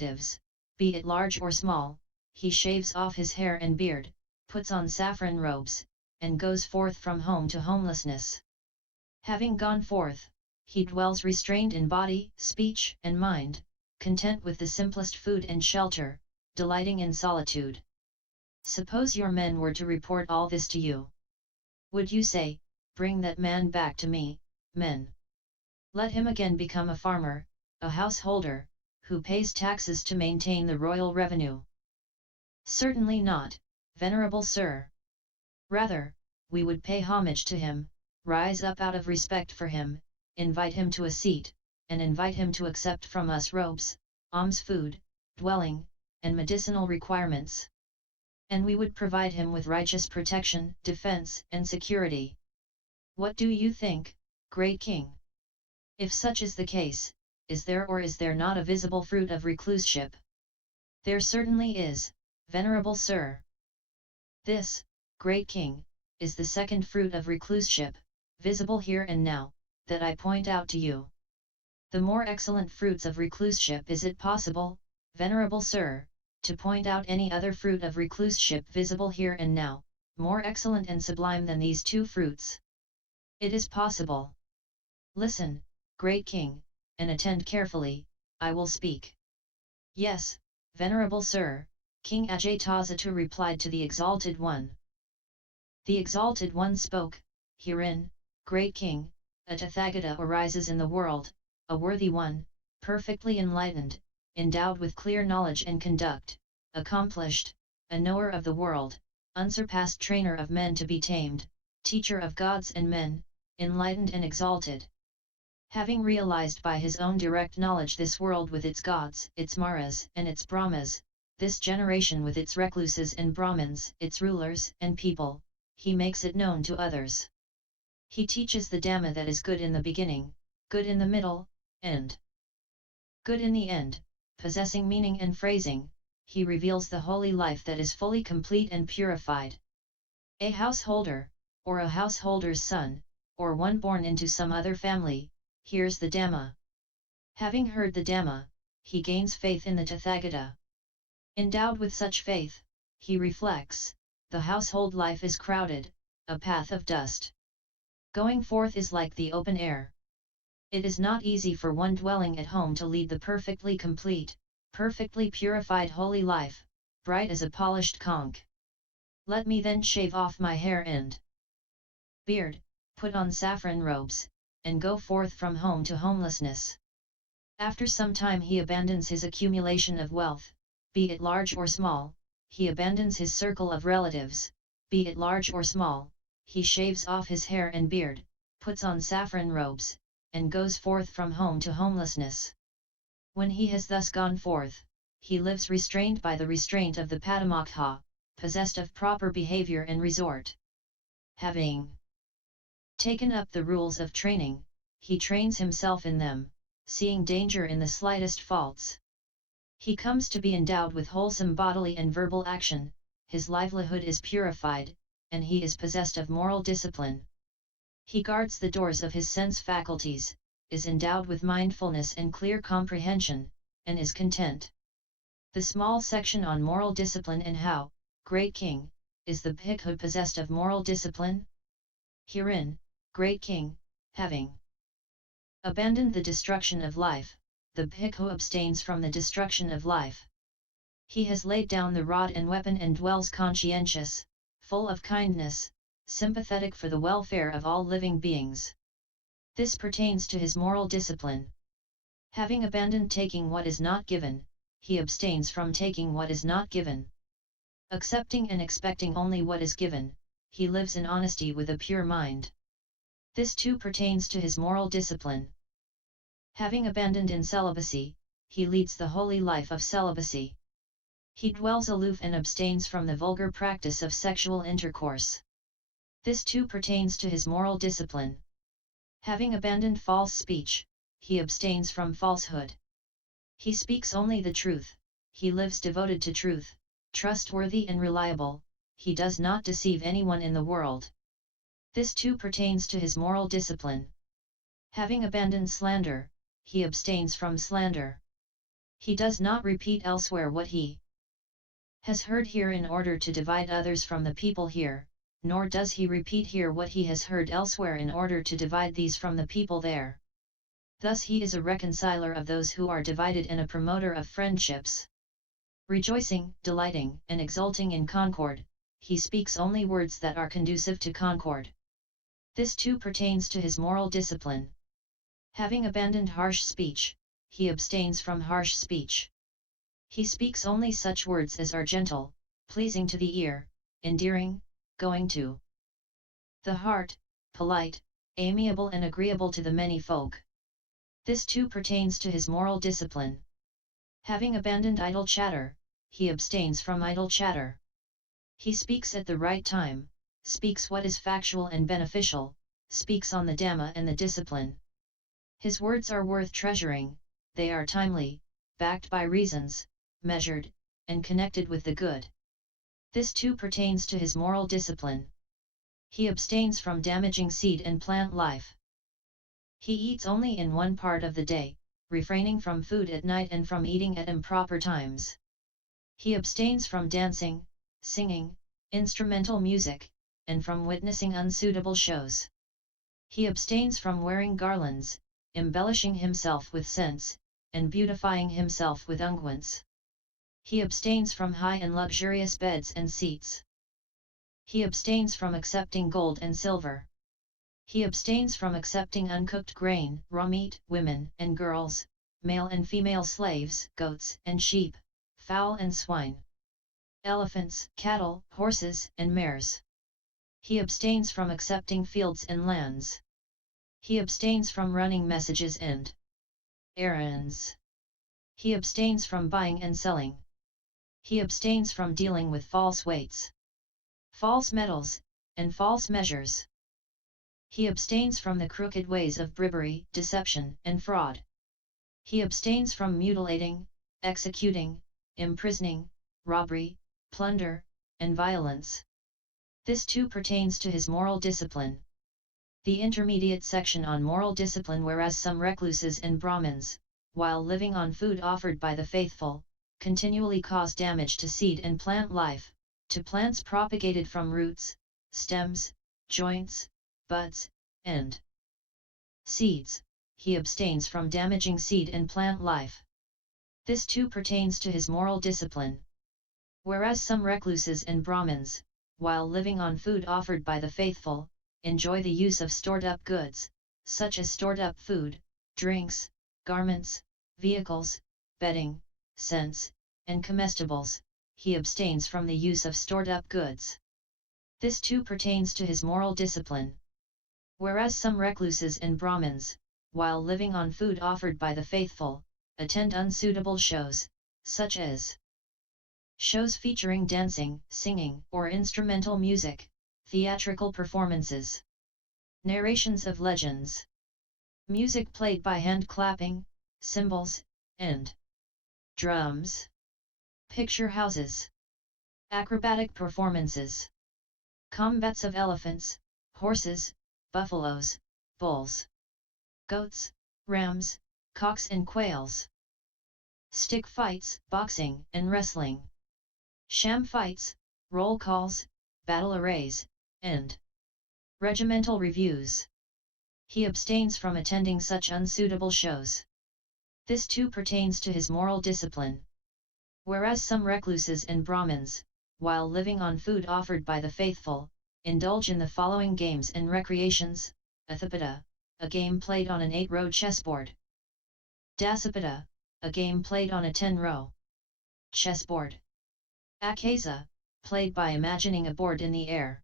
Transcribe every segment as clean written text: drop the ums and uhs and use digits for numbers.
relatives, be it large or small, he shaves off his hair and beard, puts on saffron robes, and goes forth from home to homelessness. Having gone forth, he dwells restrained in body, speech, and mind, content with the simplest food and shelter, delighting in solitude. Suppose your men were to report all this to you. Would you say, "Bring that man back to me, men. Let him again become a farmer, a householder, who pays taxes to maintain the royal revenue"? Certainly not, venerable sir. Rather, we would pay homage to him, rise up out of respect for him, invite him to a seat, and invite him to accept from us robes, alms food, dwelling, and medicinal requirements. And we would provide him with righteous protection, defense, and security. What do you think, great king? If such is the case, is there or is there not a visible fruit of recluseship? There certainly is, venerable sir. This, great king, is the second fruit of recluseship, visible here and now, that I point out to you. The more excellent fruits of recluseship is it possible, venerable sir, to point out any other fruit of recluseship visible here and now, more excellent and sublime than these two fruits? It is possible. Listen, great king, and attend carefully, I will speak. Yes, venerable sir, King Ajatasattu replied to the Exalted One. The Exalted One spoke, herein, great king, a Tathagata arises in the world, a worthy one, perfectly enlightened, endowed with clear knowledge and conduct, accomplished, a knower of the world, unsurpassed trainer of men to be tamed, teacher of gods and men, enlightened and exalted. Having realized by his own direct knowledge this world with its gods, its maras and its brahmas, this generation with its recluses and brahmins, its rulers and people, he makes it known to others. He teaches the Dhamma that is good in the beginning, good in the middle, and good in the end, possessing meaning and phrasing. He reveals the holy life that is fully complete and purified. A householder, or a householder's son, or one born into some other family, hears the Dhamma. Having heard the Dhamma, he gains faith in the Tathagata. Endowed with such faith, he reflects, the household life is crowded, a path of dust. Going forth is like the open air. It is not easy for one dwelling at home to lead the perfectly complete, perfectly purified holy life, bright as a polished conch. Let me then shave off my hair and beard, put on saffron robes, and go forth from home to homelessness. After some time he abandons his accumulation of wealth, be it large or small, he abandons his circle of relatives, be it large or small, he shaves off his hair and beard, puts on saffron robes, and goes forth from home to homelessness. When he has thus gone forth, he lives restrained by the restraint of the Padamokha, possessed of proper behavior and resort. Having taken up the rules of training, he trains himself in them, seeing danger in the slightest faults. He comes to be endowed with wholesome bodily and verbal action, his livelihood is purified, and he is possessed of moral discipline. He guards the doors of his sense faculties, is endowed with mindfulness and clear comprehension, and is content. The small section on moral discipline and how, great king, is the bhikkhu possessed of moral discipline? Herein, great king, having abandoned the destruction of life, the bhikkhu abstains from the destruction of life. He has laid down the rod and weapon and dwells conscientious, full of kindness, sympathetic for the welfare of all living beings. This pertains to his moral discipline. Having abandoned taking what is not given, he abstains from taking what is not given. Accepting and expecting only what is given, he lives in honesty with a pure mind. This too pertains to his moral discipline. Having abandoned incelibacy, he leads the holy life of celibacy. He dwells aloof and abstains from the vulgar practice of sexual intercourse. This too pertains to his moral discipline. Having abandoned false speech, he abstains from falsehood. He speaks only the truth, he lives devoted to truth, trustworthy and reliable, he does not deceive anyone in the world. This too pertains to his moral discipline. Having abandoned slander, he abstains from slander. He does not repeat elsewhere what he has heard here in order to divide others from the people here, nor does he repeat here what he has heard elsewhere in order to divide these from the people there. Thus he is a reconciler of those who are divided and a promoter of friendships. Rejoicing, delighting, and exulting in concord, he speaks only words that are conducive to concord. This too pertains to his moral discipline. Having abandoned harsh speech, he abstains from harsh speech. He speaks only such words as are gentle, pleasing to the ear, endearing, going to the heart, polite, amiable and agreeable to the many folk. This too pertains to his moral discipline. Having abandoned idle chatter, he abstains from idle chatter. He speaks at the right time, speaks what is factual and beneficial, speaks on the Dhamma and the discipline. His words are worth treasuring, they are timely, backed by reasons, measured, and connected with the good. This too pertains to his moral discipline. He abstains from damaging seed and plant life. He eats only in one part of the day, refraining from food at night and from eating at improper times. He abstains from dancing, singing, instrumental music, and from witnessing unsuitable shows. He abstains from wearing garlands, embellishing himself with scents, and beautifying himself with unguents. He abstains from high and luxurious beds and seats. He abstains from accepting gold and silver. He abstains from accepting uncooked grain, raw meat, women and girls, male and female slaves, goats and sheep, fowl and swine, elephants, cattle, horses and mares. He abstains from accepting fields and lands. He abstains from running messages and errands. He abstains from buying and selling. He abstains from dealing with false weights, false metals, and false measures. He abstains from the crooked ways of bribery, deception, and fraud. He abstains from mutilating, executing, imprisoning, robbery, plunder, and violence. This too pertains to his moral discipline. The intermediate section on moral discipline. Whereas some recluses and Brahmins, while living on food offered by the faithful, continually cause damage to seed and plant life, to plants propagated from roots, stems, joints, buds, and seeds, he abstains from damaging seed and plant life. This too pertains to his moral discipline. Whereas some recluses and Brahmins, while living on food offered by the faithful, enjoy the use of stored-up goods, such as stored-up food, drinks, garments, vehicles, bedding, scents, and comestibles, he abstains from the use of stored-up goods. This too pertains to his moral discipline. Whereas some recluses and Brahmins, while living on food offered by the faithful, attend unsuitable shows, such as shows featuring dancing, singing, or instrumental music, theatrical performances, narrations of legends, music played by hand clapping, cymbals, and drums, picture houses, acrobatic performances, combats of elephants, horses, buffaloes, bulls, goats, rams, cocks and quails, stick fights, boxing and wrestling, sham fights, roll calls, battle arrays, and regimental reviews. He abstains from attending such unsuitable shows. This too pertains to his moral discipline. Whereas some recluses and Brahmins, while living on food offered by the faithful, indulge in the following games and recreations: Athapada, a game played on an 8-row chessboard; Dasapada, a game played on a 10-row chessboard; Akasa, played by imagining a board in the air;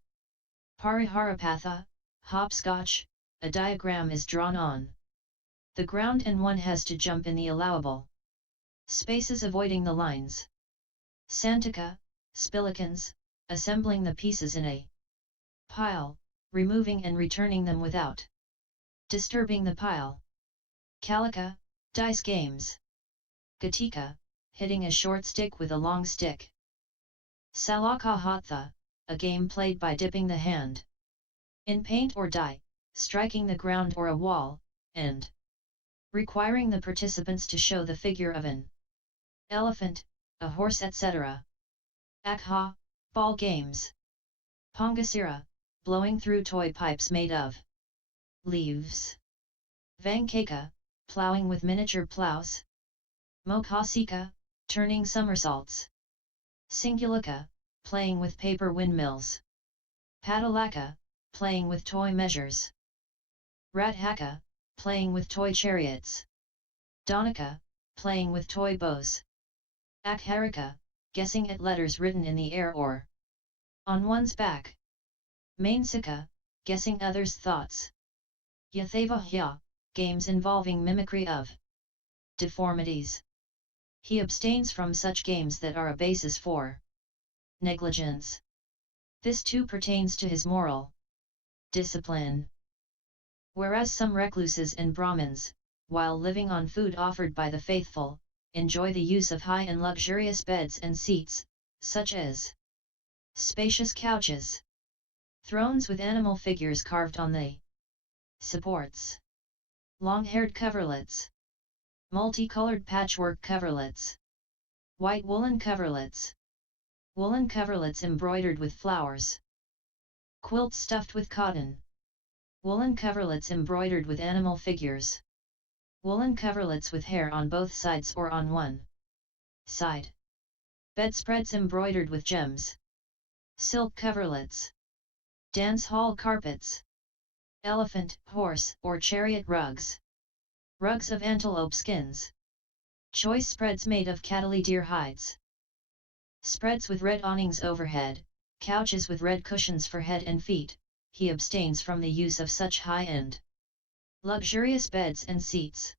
Pariharapatha, hopscotch, a diagram is drawn on the ground and one has to jump in the allowable spaces avoiding the lines; Santaka, spillikins, assembling the pieces in a pile, removing and returning them without disturbing the pile; Kalika, dice games; Gatika, hitting a short stick with a long stick; Salakahatha, a game played by dipping the hand in paint or dye, striking the ground or a wall, and requiring the participants to show the figure of an elephant, a horse, etc. Akha, ball games. Pangasira, blowing through toy pipes made of leaves. Vankaka, ploughing with miniature ploughs. Mokhasika, turning somersaults. Singulaka, playing with paper windmills. Padalaka, playing with toy measures. Radhaka, playing with toy chariots. Dhanaka, playing with toy bows. Akharika, guessing at letters written in the air or on one's back. Mainsika, guessing others' thoughts. Yathavahya, games involving mimicry of deformities. He abstains from such games that are a basis for negligence. This too pertains to his moral discipline. Whereas some recluses and Brahmins, while living on food offered by the faithful, enjoy the use of high and luxurious beds and seats, such as spacious couches, thrones with animal figures carved on the supports, long-haired coverlets, multicolored patchwork coverlets, white woolen coverlets embroidered with flowers, quilts stuffed with cotton, woolen coverlets embroidered with animal figures, woolen coverlets with hair on both sides or on one side, bedspreads embroidered with gems, silk coverlets, dance hall carpets, elephant, horse, or chariot rugs, rugs of antelope skins, choice spreads made of cattle deer hides, spreads with red awnings overhead, couches with red cushions for head and feet. He abstains from the use of such high-end, luxurious beds and seats.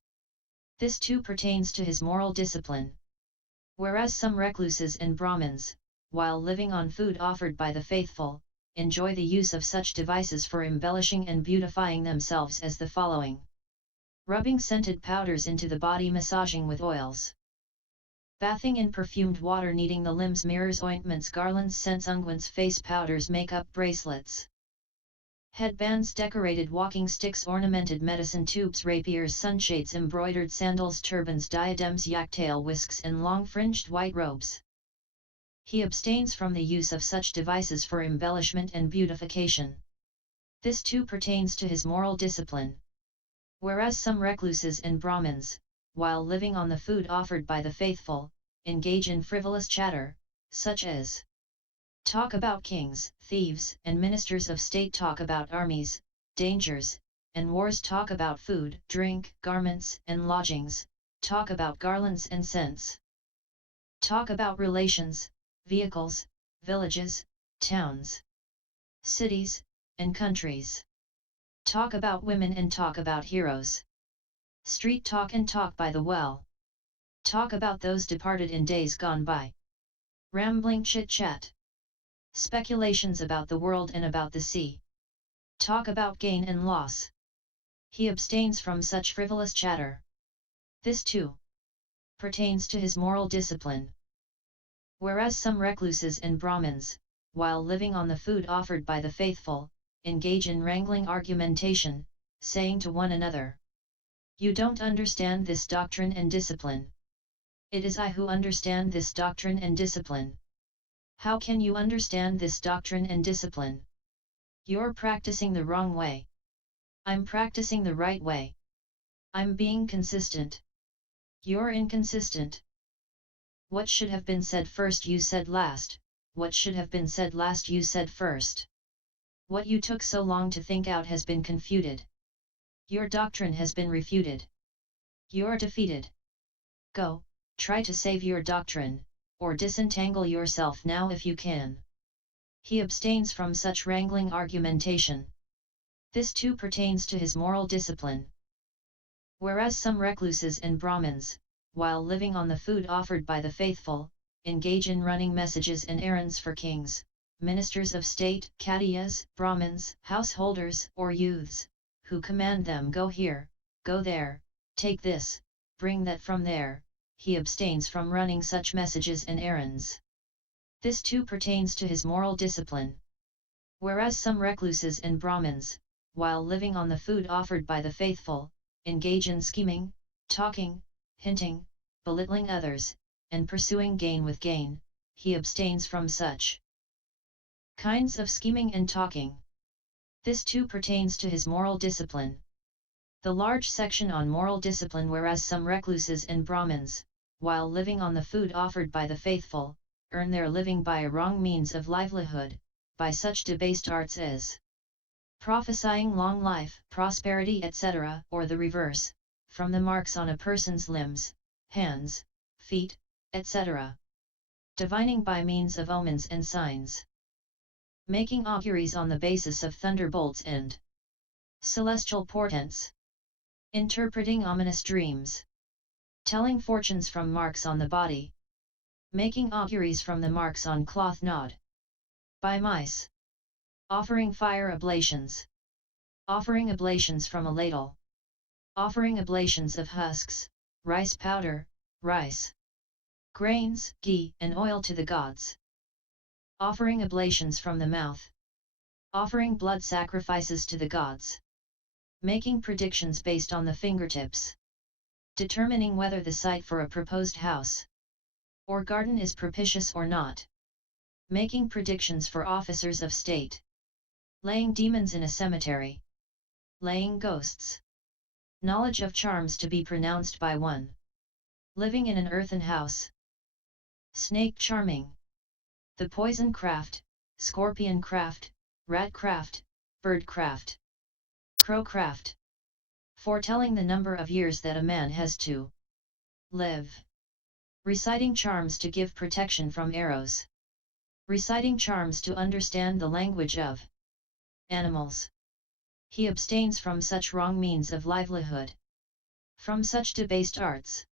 This too pertains to his moral discipline. Whereas some recluses and Brahmins, while living on food offered by the faithful, enjoy the use of such devices for embellishing and beautifying themselves as the following: rubbing scented powders into the body, massaging with oils, bathing in perfumed water, kneading the limbs, mirrors, ointments, garlands, scents, unguents, face powders, makeup, bracelets, headbands, decorated walking sticks, ornamented medicine tubes, rapiers, sunshades, embroidered sandals, turbans, diadems, yak-tail whisks, and long-fringed white robes. He abstains from the use of such devices for embellishment and beautification. This too pertains to his moral discipline. Whereas some recluses and Brahmins, while living on the food offered by the faithful, engage in frivolous chatter, such as talk about kings, thieves, and ministers of state, talk about armies, dangers, and wars, talk about food, drink, garments, and lodgings, talk about garlands and scents, talk about relations, vehicles, villages, towns, cities, and countries, talk about women and talk about heroes, street talk and talk by the well, talk about those departed in days gone by, rambling chit-chat, speculations about the world and about the sea, talk about gain and loss. He abstains from such frivolous chatter. This too pertains to his moral discipline. Whereas some recluses and Brahmins, while living on the food offered by the faithful, engage in wrangling argumentation, saying to one another, "You don't understand this doctrine and discipline. It is I who understand this doctrine and discipline. How can you understand this doctrine and discipline? You're practicing the wrong way. I'm practicing the right way. I'm being consistent. You're inconsistent. What should have been said first you said last, what should have been said last you said first. What you took so long to think out has been confuted. Your doctrine has been refuted. You're defeated. Go, try to save your doctrine, or disentangle yourself now if you can." He abstains from such wrangling argumentation. This too pertains to his moral discipline. Whereas some recluses and Brahmins, while living on the food offered by the faithful, engage in running messages and errands for kings, ministers of state, Khatiyas, Brahmins, householders, or youths, who command them, "Go here, go there, take this, bring that from there." He abstains from running such messages and errands. This too pertains to his moral discipline. Whereas some recluses and Brahmins, while living on the food offered by the faithful, engage in scheming, talking, hinting, belittling others, and pursuing gain with gain, he abstains from such kinds of scheming and talking. This too pertains to his moral discipline. The large section on moral discipline. Whereas some recluses and Brahmins, while living on the food offered by the faithful, earn their living by a wrong means of livelihood, by such debased arts as prophesying long life, prosperity, etc., or the reverse, from the marks on a person's limbs, hands, feet, etc. Divining by means of omens and signs. Making auguries on the basis of thunderbolts and celestial portents. Interpreting ominous dreams. Telling fortunes from marks on the body. Making auguries from the marks on cloth gnawed by mice. Offering fire oblations. Offering oblations from a ladle. Offering oblations of husks, rice powder, rice grains, ghee, and oil to the gods. Offering oblations from the mouth. Offering blood sacrifices to the gods. Making predictions based on the fingertips. Determining whether the site for a proposed house or garden is propitious or not. Making predictions for officers of state. Laying demons in a cemetery. Laying ghosts. Knowledge of charms to be pronounced by one. Living in an earthen house. Snake charming. The poison craft, scorpion craft, rat craft, bird craft. Crow craft. Foretelling the number of years that a man has to live. Reciting charms to give protection from arrows. Reciting charms to understand the language of animals. He abstains from such wrong means of livelihood. From such debased arts.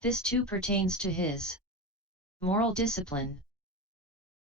This too pertains to his moral discipline.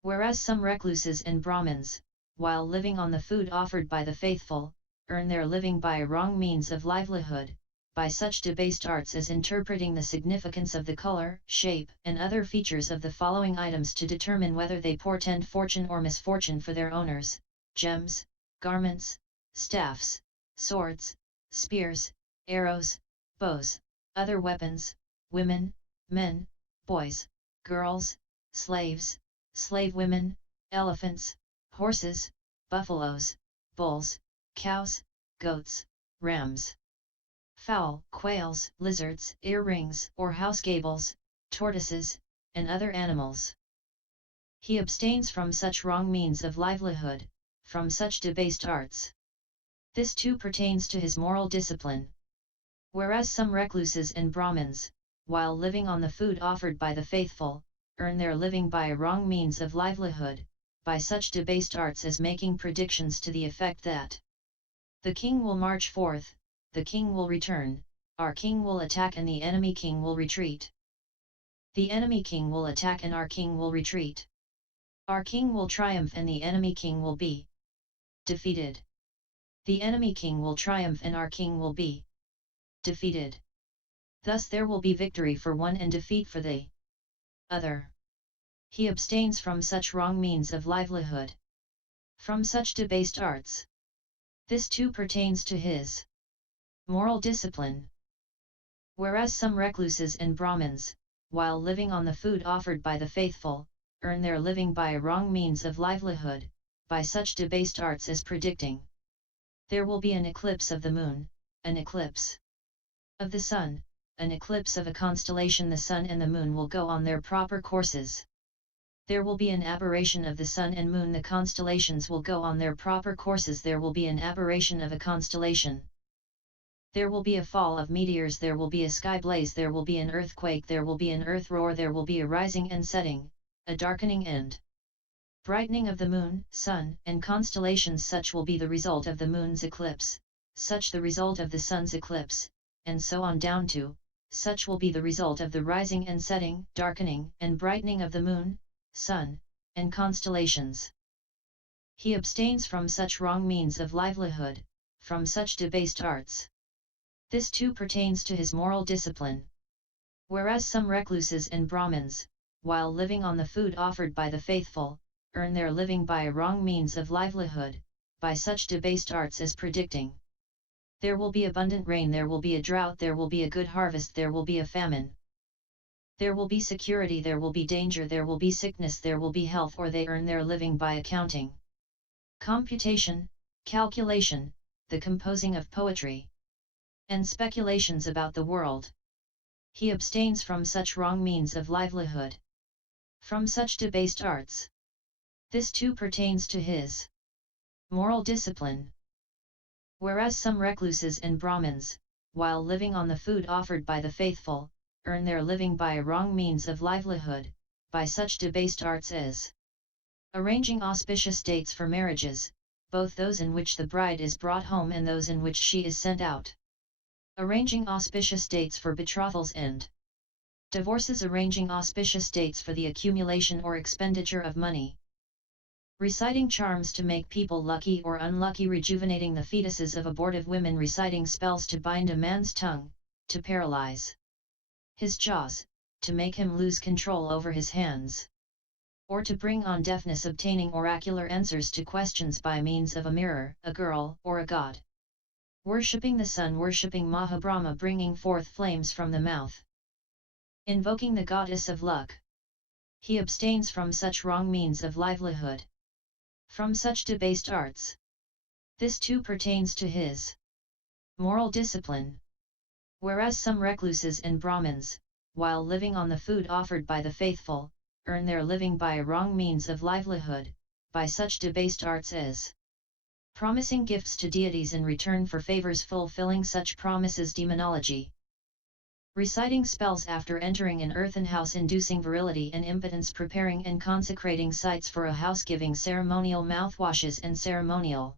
Whereas some recluses and Brahmins, while living on the food offered by the faithful, earn their living by a wrong means of livelihood, by such debased arts as interpreting the significance of the color, shape, and other features of the following items to determine whether they portend fortune or misfortune for their owners: gems, garments, staffs, swords, spears, arrows, bows, other weapons, women, men, boys, girls, slaves, slave women, elephants, horses, buffaloes, bulls, cows, goats, rams, fowl, quails, lizards, earrings or house gables, tortoises, and other animals. He abstains from such wrong means of livelihood, from such debased arts. This too pertains to his moral discipline. Whereas some recluses and Brahmins, while living on the food offered by the faithful, earn their living by a wrong means of livelihood, by such debased arts as making predictions to the effect that the king will march forth, the king will return, our king will attack and the enemy king will retreat. The enemy king will attack and our king will retreat. Our king will triumph and the enemy king will be defeated. The enemy king will triumph and our king will be defeated. Thus there will be victory for one and defeat for the other. He abstains from such wrong means of livelihood. From such debased arts. This too pertains to his moral discipline. Whereas some recluses and Brahmins, while living on the food offered by the faithful, earn their living by a wrong means of livelihood, by such debased arts as predicting there will be an eclipse of the moon, an eclipse of the sun, an eclipse of a constellation. The sun and the moon will go on their proper courses. There will be an aberration of the sun and moon. The constellations will go on their proper courses. There will be an aberration of a constellation. There will be a fall of meteors. There will be a sky blaze. There will be an earthquake. There will be an earth roar. There will be a rising and setting, a darkening and brightening of the moon, sun, and constellations. Such will be the result of the moon's eclipse, such the result of the sun's eclipse, and so on down to, such will be the result of the rising and setting, darkening, and brightening of the moon, sun, and constellations. He abstains from such wrong means of livelihood, from such debased arts. This too pertains to his moral discipline. Whereas some recluses and Brahmins, while living on the food offered by the faithful, earn their living by a wrong means of livelihood, by such debased arts as predicting there will be abundant rain, there will be a drought, there will be a good harvest, there will be a famine. There will be security, there will be danger, there will be sickness, there will be health, or they earn their living by accounting, computation, calculation, the composing of poetry, and speculations about the world. He abstains from such wrong means of livelihood, from such debased arts. This too pertains to his moral discipline. Whereas some recluses and Brahmins, while living on the food offered by the faithful, earn their living by wrong means of livelihood, by such debased arts as arranging auspicious dates for marriages, both those in which the bride is brought home and those in which she is sent out. Arranging auspicious dates for betrothals and divorces, arranging auspicious dates for the accumulation or expenditure of money. Reciting charms to make people lucky or unlucky, rejuvenating the fetuses of abortive women, reciting spells to bind a man's tongue, to paralyze his jaws, to make him lose control over his hands, or to bring on deafness, obtaining oracular answers to questions by means of a mirror, a girl, or a god. Worshipping the sun, worshipping Mahabrahma, bringing forth flames from the mouth. Invoking the goddess of luck. He abstains from such wrong means of livelihood, from such debased arts. This too pertains to his moral discipline. Whereas some recluses and Brahmins, while living on the food offered by the faithful, earn their living by wrong means of livelihood, by such debased arts as promising gifts to deities in return for favors, fulfilling such promises, demonology. Reciting spells after entering an earthen house, inducing virility and impotence, preparing and consecrating sites for a house, giving ceremonial mouthwashes and ceremonial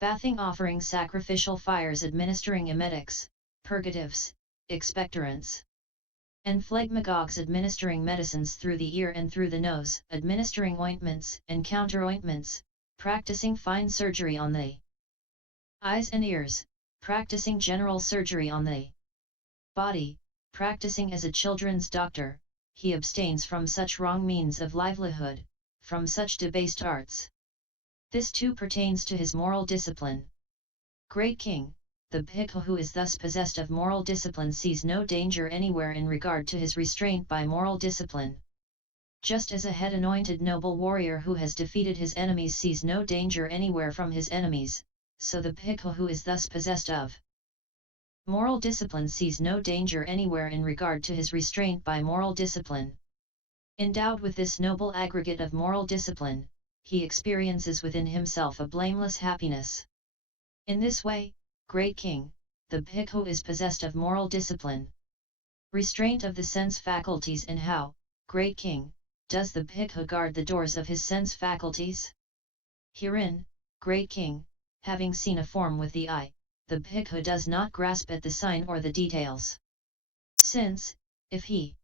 bathing, offering sacrificial fires, administering emetics, purgatives, expectorants, and phlegmagogues, administering medicines through the ear and through the nose, administering ointments and counter-ointments, practicing fine surgery on the eyes and ears, practicing general surgery on the body, practicing as a children's doctor. He abstains from such wrong means of livelihood, from such debased arts. This too pertains to his moral discipline. Great King, the bhikkhu who is thus possessed of moral discipline sees no danger anywhere in regard to his restraint by moral discipline. Just as a head-anointed noble warrior who has defeated his enemies sees no danger anywhere from his enemies, so the bhikkhu who is thus possessed of moral discipline sees no danger anywhere in regard to his restraint by moral discipline. Endowed with this noble aggregate of moral discipline, he experiences within himself a blameless happiness. In this way, Great King, the bhikkhu is possessed of moral discipline, restraint of the sense faculties. And how, Great King, does the bhikkhu guard the doors of his sense faculties? Herein, Great King, having seen a form with the eye, the bhikkhu does not grasp at the sign or the details. Since, if he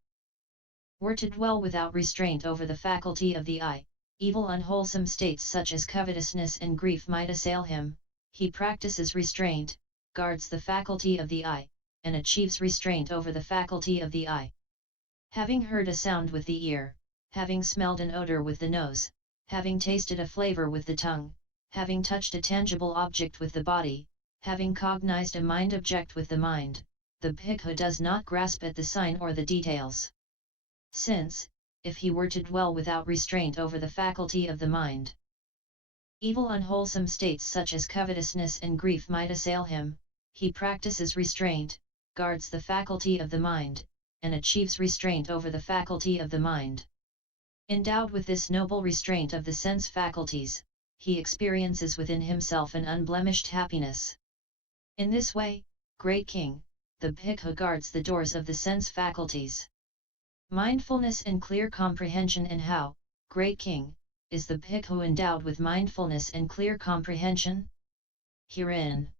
were to dwell without restraint over the faculty of the eye, evil unwholesome states such as covetousness and grief might assail him. He practices restraint, guards the faculty of the eye, and achieves restraint over the faculty of the eye. Having heard a sound with the ear, having smelled an odor with the nose, having tasted a flavor with the tongue, having touched a tangible object with the body, having cognized a mind object with the mind, the bhikkhu does not grasp at the sign or the details. Since, if he were to dwell without restraint over the faculty of the mind, evil unwholesome states such as covetousness and grief might assail him. He practices restraint, guards the faculty of the mind, and achieves restraint over the faculty of the mind. Endowed with this noble restraint of the sense faculties, he experiences within himself an unblemished happiness. In this way, Great King, the bhikkhu guards the doors of the sense faculties. Mindfulness and clear comprehension. And how, Great King, is the bhikkhu endowed with mindfulness and clear comprehension? Herein,